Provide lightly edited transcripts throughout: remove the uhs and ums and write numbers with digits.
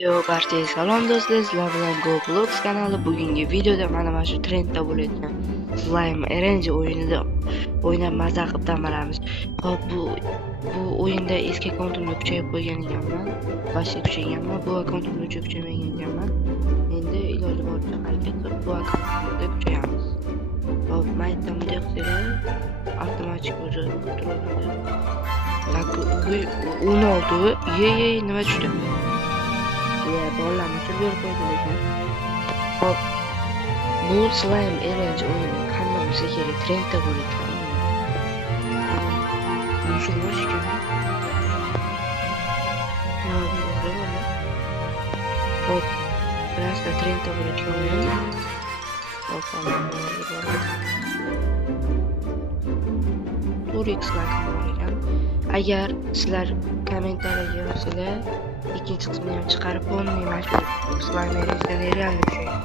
Yo, barchaga salom do'stlar, sizlar bilan GoBlox kanali. Bugungi videoda mana shu trendda bo'layotgan Slime Arrange o'yinida o'ynab maza qilib dam olamiz. Hop, bu o'yinda eski akkauntimni kuchayib qo'ygan ekanman. Bashka kuchayganman. Bu akkauntimni kuchaymagan ekanman. Endi iloji boricha harakat qilib bu akkauntimni kuchayamiz. Hop, mayda bunday qilsalar avtomatik o'zi turadi. Uni oldi. Nima tushdi? Bolalarni uchun berib qo'ydi ekan. Hop, bu Slime Arrange o'yini hamma bilsa kerak, trendda bo'layotgan. Musulmon ekan. Hop, bilasizlar trendda bo'layotgan o'yin. Hop, Turix like bor ekan. Agar sizlar kommentariyaga yozsanglar, ikkinchi qismini ham chiqarib bo'lmayman shu Slime Arrange'dan realni kuchaydi.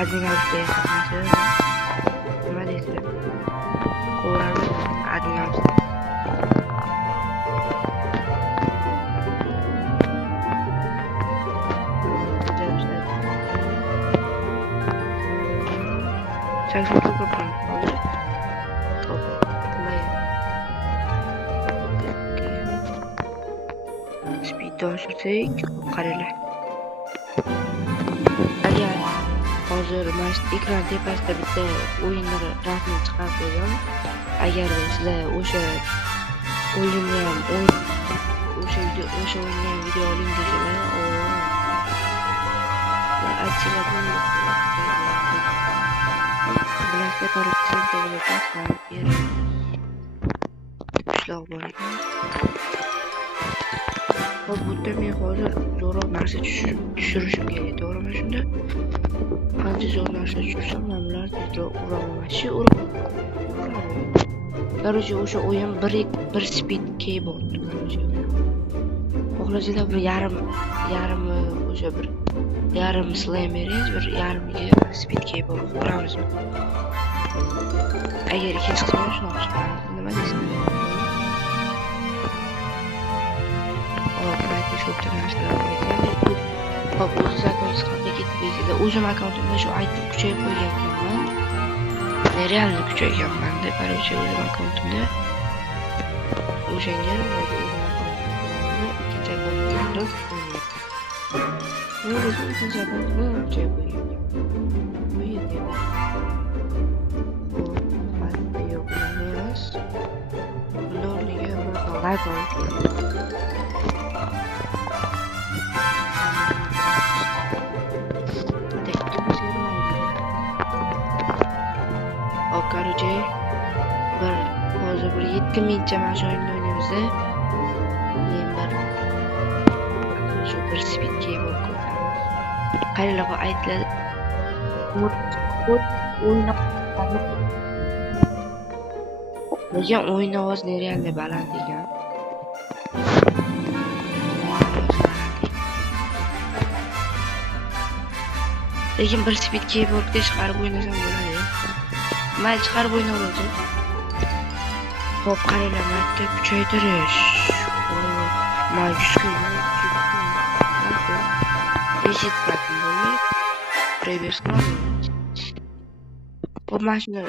Admin avtga qatnashib nima deysizlar? Ko'ramiz admin avtga. Doshirsak, qaranglar. Agar hozir mana shu ekran tepasida bitta o'yinlar rasmini chiqarib qo'ydim. Agar sizlar o'sha o'yinni ham o'sha o'yinni ham video oling desalar, aytsalar bilasizlar, korrupsiya qishloq bor ekan. Hop, bunda men hozir zo'roq narsa tushirishim kerak, to'g'rimi shunda? Qancha zo'r narsa tushirsam, men ularni tezroq uraman. Короче, o'sha o'yin bir speed keyboard. Xohlasanglar bir yarim o'sha bir yarim Slime Arrange, bir yarimiga speed keyboard uramizmi? Agar ikkinchi qismini shunaqa chiqaramiz, nima deysizlar? Hop, o'z akkauntimga ketib, o'zim akkauntimda shu aytib kuchayib qo'ygan ekanman. Realni kuchayganman-da, короче, o'zim akkauntimda. O'shanga o'zim akkauntimda ikkinchi akkauntimda o'ynayapman. Men o'zim ikkinchi akkauntimda kuchayib qo'ygan ekanman. Bu yerda yo'q, emas. Bunda o'rniga like olib короче, hozir bir 7 mingcha mana shu o'yinni o'ynaymiz-da. Men shu bir speed keyboard ko'ramiz. Qaranglar, aytiladi. Lekin o'yin ovozi nerealda baland ekan. Lekin bir speed keyboardga chiqarib o'ynasam bo'ladi. Mayli, chiqarib o'ynaverdim. Hop, qaranglar, mayda kuchaytirish. Mana 100 kun. Eshit qildim bo'ldi. Previous qilaman. Hop, mana shuni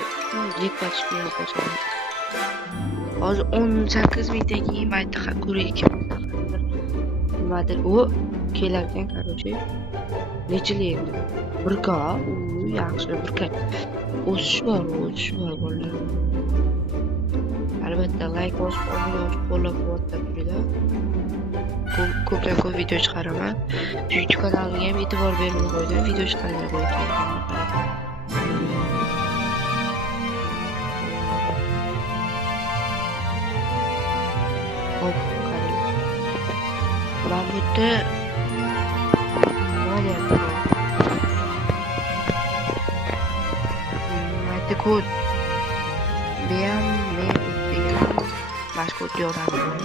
yetkazish kerak bo'lsa. Hozir 18 mingdan keyin mayda ko'raylik. Nimadir u kelar ekan, короче. Nechili endi? 1K, yaxshi 1K. O'sish bor bolalar. Albatta, like bosib, qo'llab-quvvatlab turinglar. Ko'pdan ko'p video chiqaraman. YouTube kanalimga ham e'tibor bermay qo'ydim, video chiqarmay qo'ydim. Hop, qarang. Mana bu yerda nima deyapti? Kod men maskot yozaman.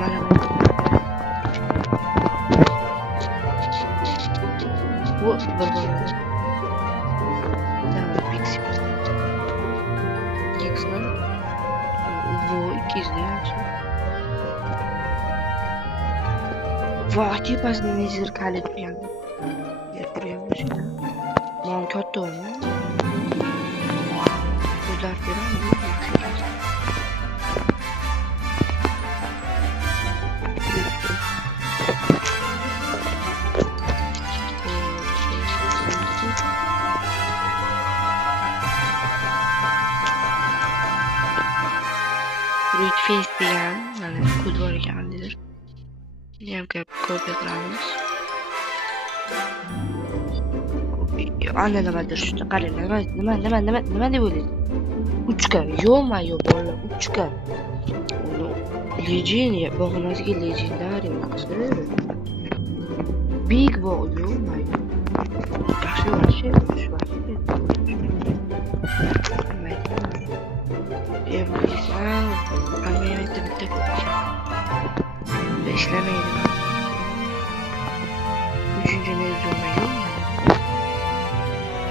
Mana Voh, tepasida nechir kalit turgan. Turgan o'shada. Men katta o'ynadim. Ko'zlar ko'radi. Root face degan, mana kod bor ekandir. Buni ham kopiya qilamiz. Ana nimadir shunda qaranglar. Nima deb o'ylaysiz? 3 ga, yo-mayo bolalar, 3 ga. Legend bog'inasiga legendary maqsad. Big bog, yo-mayo. Yaxshi. Emizam, albatta bitta ishlamaydi. 3-chi mevzuma yo'qmi?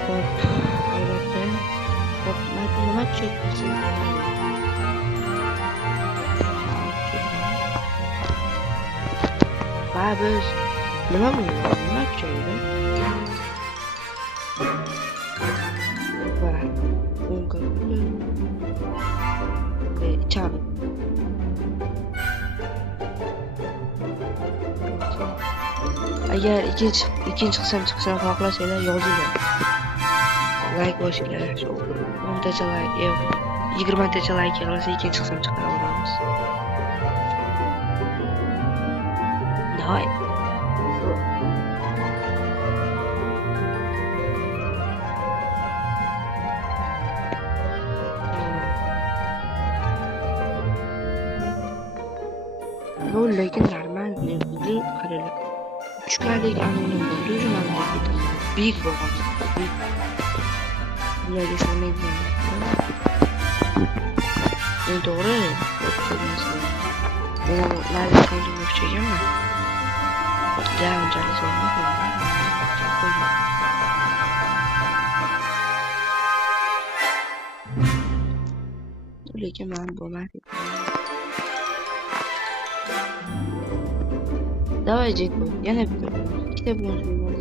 Hop, albatta. Hop, nima chekasiz? Biz nima bo'ldi? Nima chekdi? Va unga cham. Agar ikkinchi qism chiqishini xohlasanglar yozinglar. Like bosinglar. 10tacha like, 20tacha like qilsa ikkinchi qism chiqaraveramiz. Давай. Bu lekin normal o'zi qaranglar. 3kalik anonim bo'ldi, jurnalda big bo'lgan. Bularga sanaydi. Men to'g'ri, men narsa qilmoqchi ekanman. Unchalik bo'lmadi. Lekin men bo'lmadi. Давай jackpot. Yana bitta. Ikkita bilan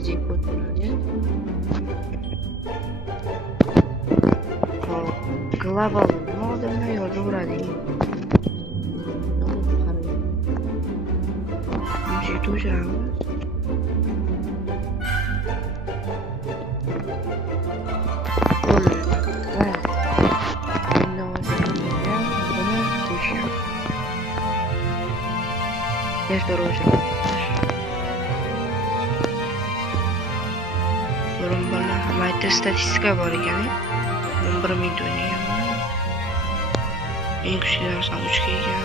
jackpot bo'ladi. Hop, global nima odamlar yozaveradi. Uncha to'shamiz. Осторожно. Burun-burun hamayda statistika bor ekan. 11 ming o'ynaganman. Eng kuchli narsa 3 ga ekan.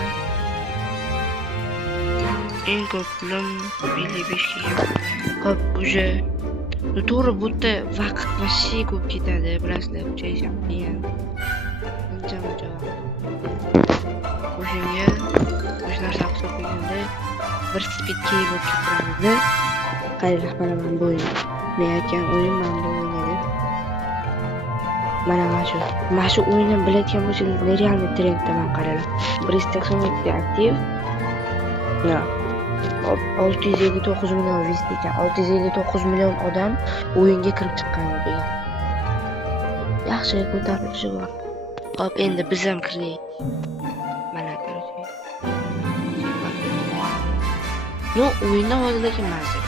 Eng ko'p pulim 55 ga ekan. Hop, уже to'g'ri bu yerda vaqt vashi ko'p ketadi, bilasizlar, kuchayishim qiyin. Ancha. O'shanga o'sha narsa hisob qilganda bir speed key bo'lib ketardi. Qaranglar, mana bu o'yin. Men aytgan o'yin mana bu o'ynadi. Mana shu o'yinni bilayotgan bo'lsangiz, nerealniy trenddaman qaranglar. 189 aktiv. 659 million vist ekan. 659 million odam o'yinga kirib chiqqan ekan. Yaxshi ko'tarilishi bor. Hop, endi biz ham kiraylik. Mana ko'rasiz. No, o'yindan o'zidagi mazza.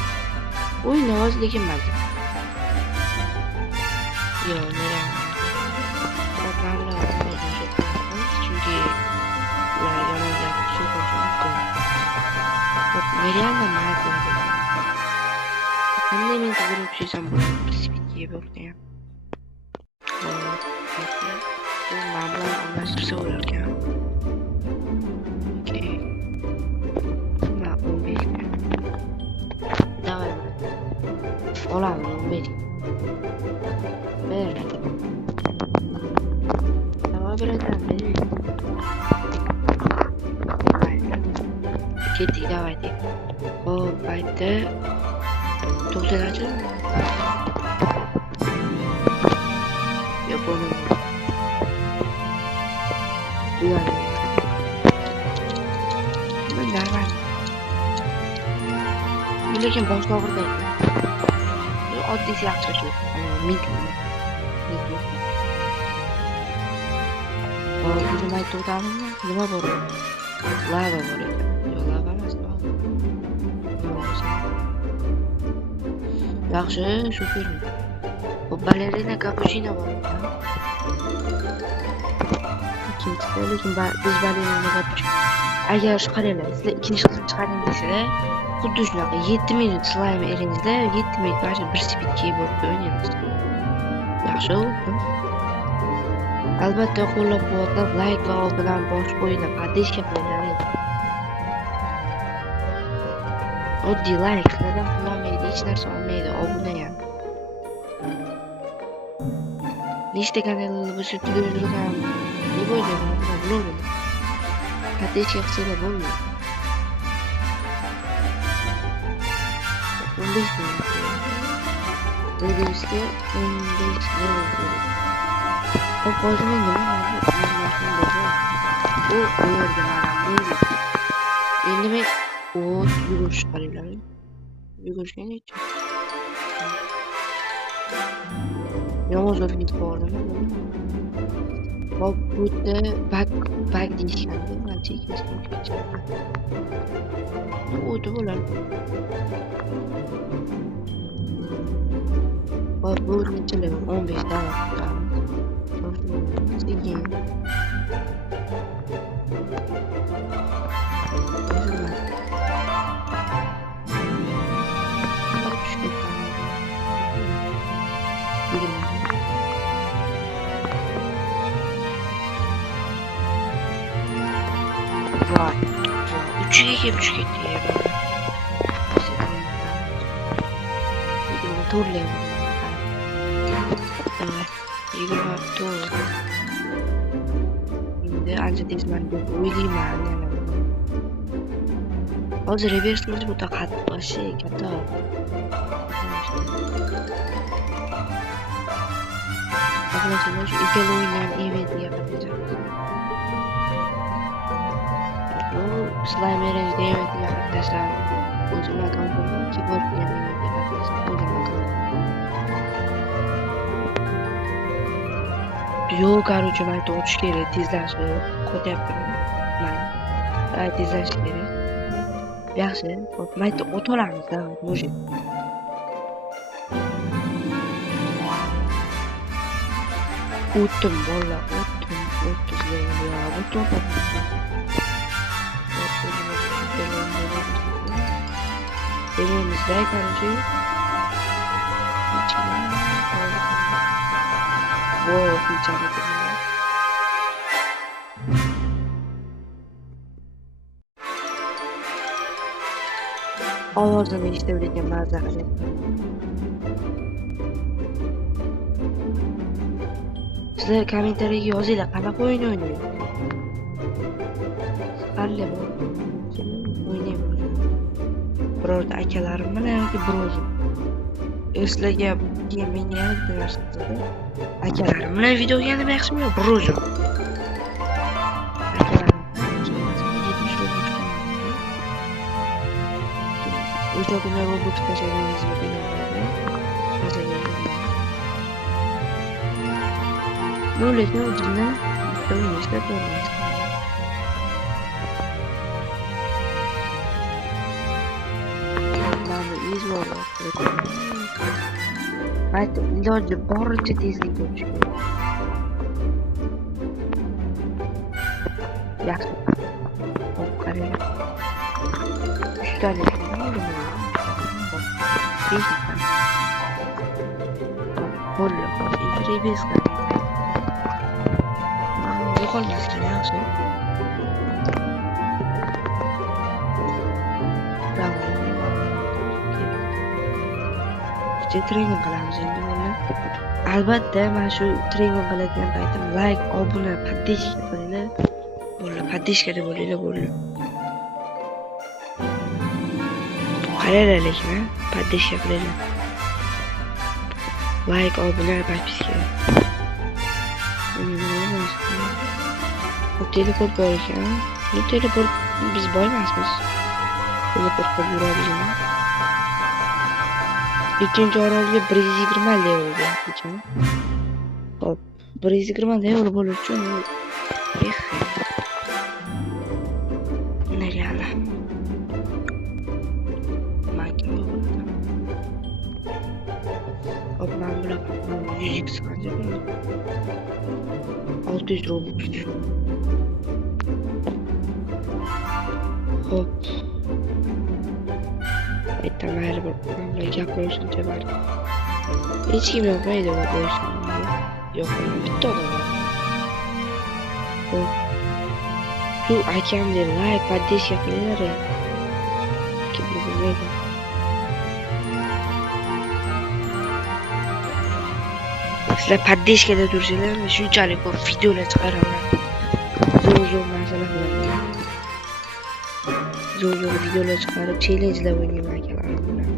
Yo, nega? Chunki ular yonida shu ko'rmoqda. Nerealniy mazza. Qanday men to'g'ri tushsam bo'ladi, speedga bordim. Bu mablag' almashtirsa bo'larkan. Okey. Давай. Olamiz 15. Ber. Давай beradan. Ketdik, давай. Hop, baytda. To'xtanachi. Yaponu. Duyarım. Ben nereden? lekin bosh og'ridi. Oddiy yaxshi shu. Nima aytib o'tamizmi? Nima bor? Lava bor ekan. Yo'q, lava emas. Yaxshi, shu film. Balerina Cappuccino bor ekan. Ikkinchisi, lekin biz Balerina Cappuccino. Agar shu qaranglar, sizlar ikkinchi qism chiqaring desanglar, xuddi shunaqa 7 minut slime eringizda 7 minut mana shu bir speed keyboard o'ynaymiz. Yaxshi bo'ldi. Albatta qo'llab-quvvatlab, like va bilan bosh qo'yinglar, поддержка qilinglar. Oddiy like qilgan pul olmaydi, hech narsa olmaydi, obuna ham. Nechta kanallar bo'lsa, televizor ham ne bo'ladi, bilmayman. Поддержка qilsanglar bo'lmaydi. 15 minut. Videoga 15 minut. Hozir nima bu yerda mana endi men yugurish qaranglar. Yugurishga necha? Yomon o'rnitib bordim. Hop, bu yerda bak deyishgan. Qancha ekan? O'tib bo'ladi. Hop, bu nechalar? 15 daqiqa. Sekin. Vay. 3'e kelib tushib ketdi. Motorlayapman. Evet. 24. Endi ancha tezman deb o'ylayman yana. Hozir reversimiz bu yerda qattiqlashi katta. Aqlashimda shu ikkala o'yinni ham eventga qatnashamiz. Bu slime range eventga qatnashsam, o'zim akkauntimdan keyboard bilan eventga qatnashsam, o'zim Yo'q, короче, men aytib o'tish kerak, tezlashib qo'yapman. Men tezlash kerak. Yaxshi, men aytib o'tiramiz, davlat mujik. O'tdim, bolalar, o'tdim. Evimizda, короче, Wow, bicara begini. Ovozini eshitib mazza qilyapman. Sizlar kommentariyaga yozinglar, qanaqa o'yin o'ynaysiz? Qanday o'ynayman? Birorta akalarim bilan yoki biroz sizlarga men yana bitta narsa aytaman. Akalarim bilan video o'ynadim yaxshimi yo biroz? O'sha kuni Roblox tashlaganingizmi deganlar. No, lekin o'zimni bitta o'ynashda ko'rmaysiz. Mana izvorlar. Aytib, iloji boricha tezlikda o'tish kerak. Yaxshi. Hop, qarang. 3 ta lekin oldimmi? Bo'ldi. Revis qiling. Yo'qolmasdan yaxshi. Trening qilamiz endi buni. Albatta, men shu trening qiladigan paytim like, obuna, поддержка qilinglar. Bo'ldi, поддержкада bo'linglar, bo'ldi. Qaranglar lekin, поддержка qilinglar. Like, obuna, подписка. Bu teleport bor ekan. Bu teleport biz boy emasmiz. Teleport qilib yuradigan. Ikkinchi orolga 120 level bo'lishi. Hop, 120 level bo'lishi uchun nereali? Maksim bo'ladi. Hop, men bilan 100x qancha bo'ladi? 600 robux. Hop. Aytamayli bir bilan gapirishuncha bor. Hech kim yo'qmaydi bu bo'ysunga. Yo'q, bitta odam bor. Hop. Shu akamga like, поддержка qilinglar. Kim bilmaydi. Sizlar поддержкада tursanglar, shunchalik ko'p videolar chiqaraman. Zo'r narsalar qilaman. Zo'r videolar chiqarib, challengelar o'ynayman akalarim bilan.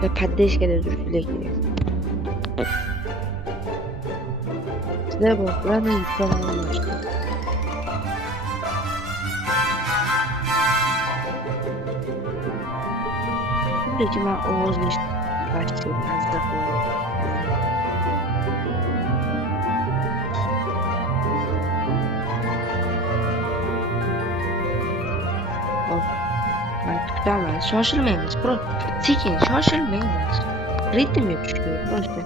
Va поддержкада tursanglar kerak. Sizlar bor, ularning kanalim ochdi. Lekin men ovozni eshitib mazza qilaman. Tamam, shoshilmaymiz. Sekin, shoshilmaymiz. Ritmga tushdik, просто.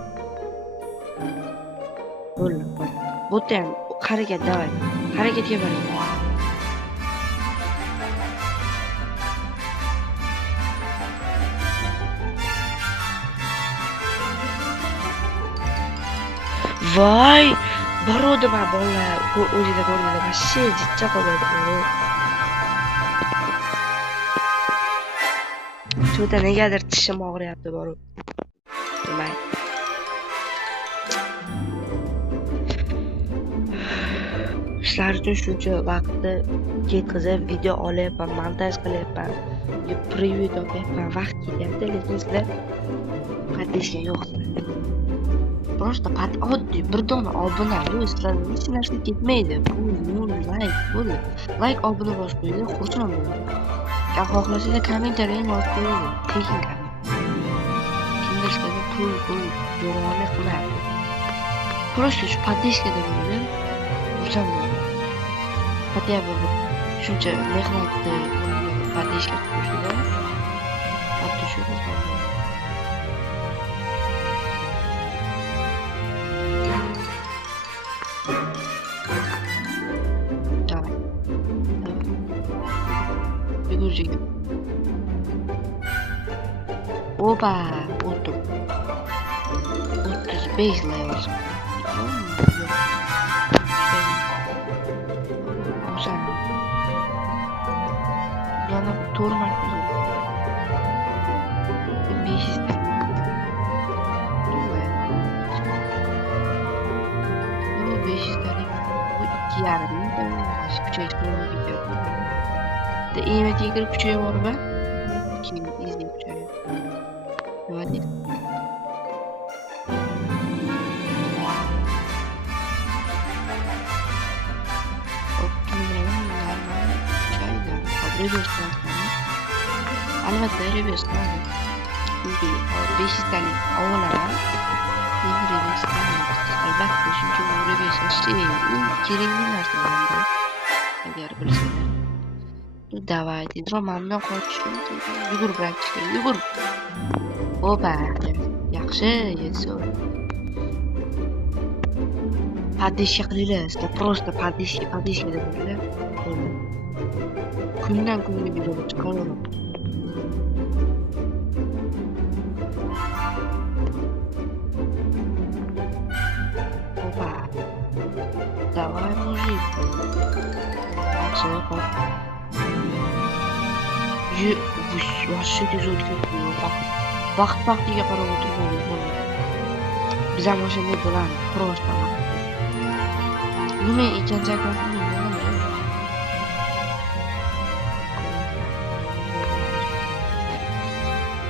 Bo'ldi. Bo'ta ham harakat, davay. Harakatga boring. Voy, borodima bolalar, o'zingizlar ko'rdinglar, вообще jidcha qoladi. Şurada negadir tishim og'riyapti borib. Bilmayman. Sizlar uchun shuncha vaqtni ketkazib video olyapman, montaj qilyapman, preview topyapman, vaqt ketyapti, lekin sizlar поддержка yo'q. Просто oddiy bir dona obuna, sizlarga hech narsa ketmaydi. Like, bo'ldi. Like obuna bosib qo'ying, xursand bo'laman. Xohlasanglar kommentariyga yozib qo'ying. Tekin komment. Kimdir sizlarga pul yo'g'onlik qiladi. Просто shu поддержкада bo'lib, xursand bo'laman. Хотя бы shuncha mehnatni поддержка qilishda, hatto shu xursand bo'laman. Opa, o'tdim. 35 levels. Yana 4 marta 500 ta. Bu 500 ta. Bu 2,5 ming. Kuchayib ketdi. De iyimga kirib kuchayaverib, keyin easy kuchayadi. Nima deydi? Albatta, reverse qiladi. Chunki 500 talik ovulaman. Keyin reverse qiladi. Albatta, chunki u reverse kerakli narsa endi. Agar bilsanglar. Давай, mamnun qolishim. Yugur, bratishka, yugur. Opa, yaxshi, yeso'l. Поддержка qilinglar, sizlar просто поддержка deb bo'linglar. Kundan kunga video chiqaraman. Opa. Давай, мужик. Yaxshi, Вообще tez o'tgan. Vaqtiga qarab o'tirmayman bo'ldi. Biz ham o'shanda bo'lamiz, просто. Nima ekan zakotni bilmayman.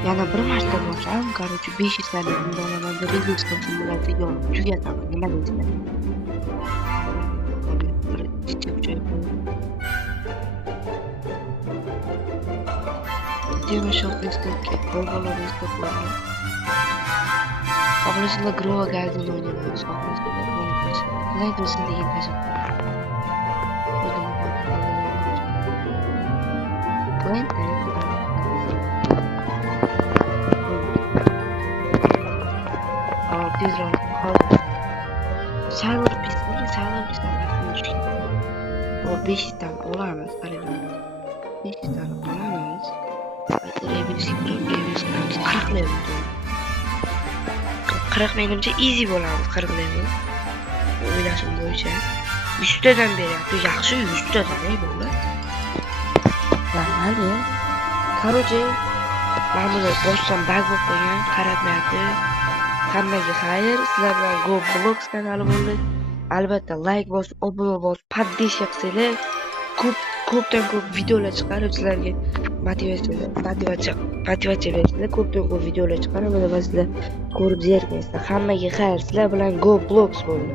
Yana bir marta bo'lsam, короче, 500 talik bolaman, reverse qilib bo'ladigan tugataman. Nima deysiz? videoni shoqlashtirib qo'lbola restart qildim. Xohlasanglar Grow Garden o'ynaymiz. Xohlasanglar Light bo'lsin degan tashab tezroq Sailor Pistol 5 dan olamiz, qarang. 5 dan olamiz. Rebus 40 level. 40 menimcha easy bo'lamiz, 40 level. O'ylashim bo'yicha 100 tadan beryapti. Yaxshi 100 tadan bo'ldi. Hali. Короче, mana buni boshdan bug bo'lib qo'ygan, qaratmayapti. Hammaga xayr, sizlar bilan GoBlox kanali bo'ldi. Albatta like bosib, obuna bosib, poddesh qilsanglar, ko'pdan ko'p videolar chiqarib sizlarga motivatsiya bersizlar, ko'pdan ko'p videolar chiqarib va sizlar ko'rib zerikaysizlar. Hammaga xayr, sizlar bilan GoBlox bo'ldi.